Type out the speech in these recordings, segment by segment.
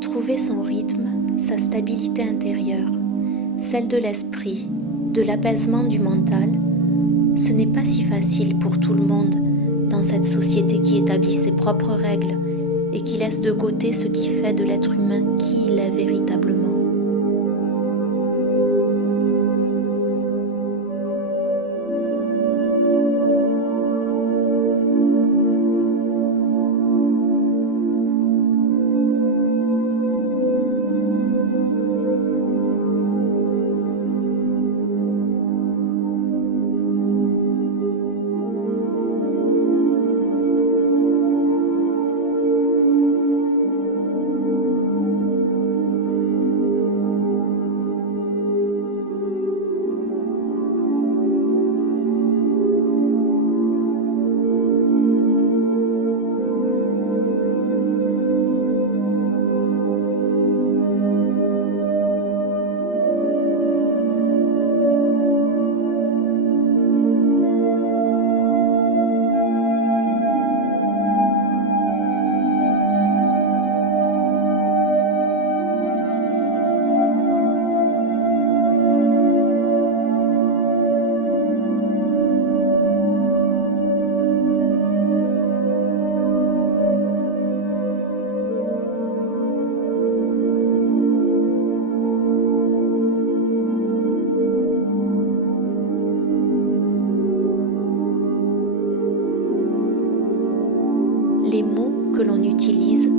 Trouver son rythme, sa stabilité intérieure, celle de l'esprit, de l'apaisement du mental, ce n'est pas si facile pour tout le monde dans cette société qui établit ses propres règles et qui laisse de côté ce qui fait de l'être humain qui il est véritablement. Les mots que l'on utilise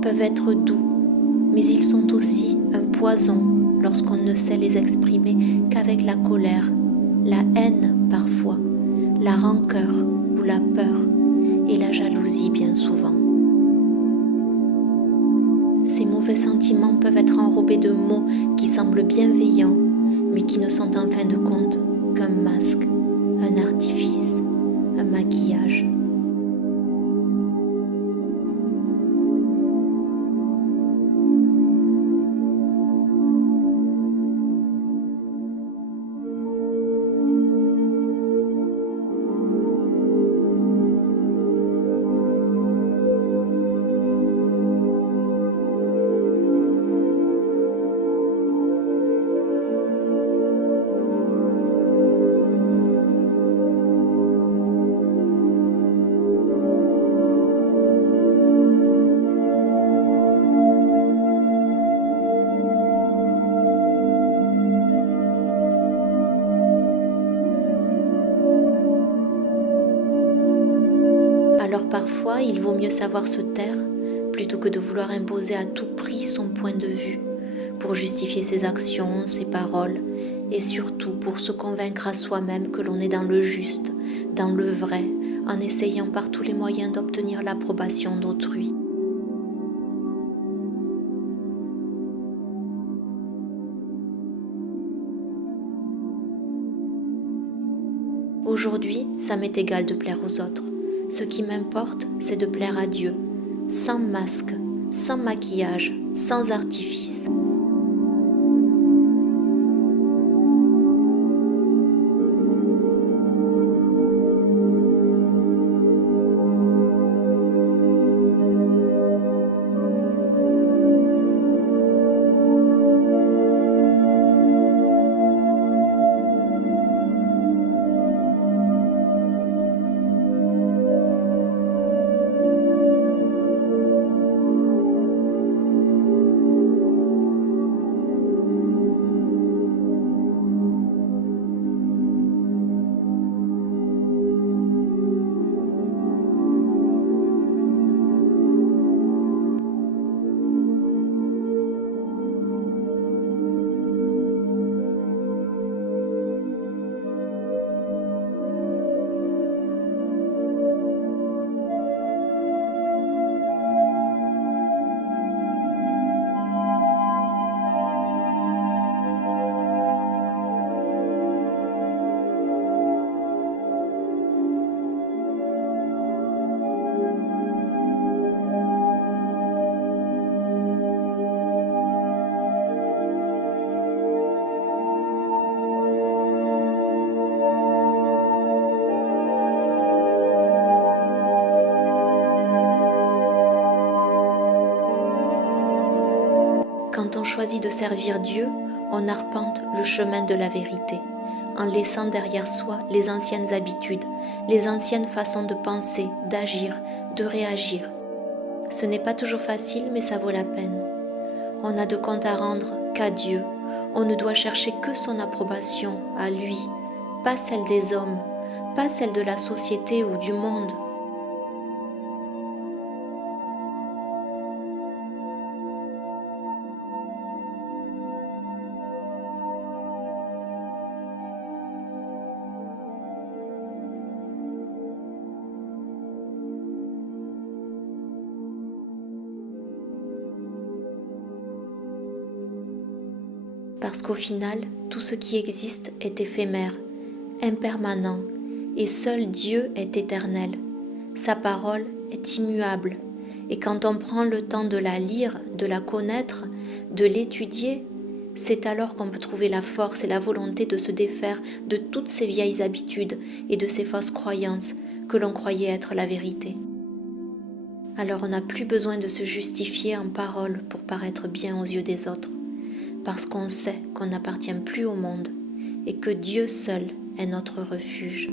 peuvent être doux, mais ils sont aussi un poison lorsqu'on ne sait les exprimer qu'avec la colère, la haine parfois, la rancœur ou la peur et la jalousie bien souvent. Ces mauvais sentiments peuvent être enrobés de mots qui semblent bienveillants, mais qui ne sont en fin de compte qu'un masque, un artifice, un maquillage. Alors parfois, il vaut mieux savoir se taire plutôt que de vouloir imposer à tout prix son point de vue, pour justifier ses actions, ses paroles, et surtout pour se convaincre à soi-même que l'on est dans le juste, dans le vrai, en essayant par tous les moyens d'obtenir l'approbation d'autrui. Aujourd'hui, ça m'est égal de plaire aux autres. Ce qui m'importe, c'est de plaire à Dieu, sans masque, sans maquillage, sans artifice. Quand on choisit de servir Dieu, on arpente le chemin de la vérité, en laissant derrière soi les anciennes habitudes, les anciennes façons de penser, d'agir, de réagir. Ce n'est pas toujours facile, mais ça vaut la peine. On n'a de compte à rendre qu'à Dieu. On ne doit chercher que son approbation à lui, pas celle des hommes, pas celle de la société ou du monde. Parce qu'au final, tout ce qui existe est éphémère, impermanent, et seul Dieu est éternel. Sa parole est immuable, et quand on prend le temps de la lire, de la connaître, de l'étudier, c'est alors qu'on peut trouver la force et la volonté de se défaire de toutes ces vieilles habitudes et de ces fausses croyances que l'on croyait être la vérité. Alors on n'a plus besoin de se justifier en paroles pour paraître bien aux yeux des autres, parce qu'on sait qu'on n'appartient plus au monde et que Dieu seul est notre refuge.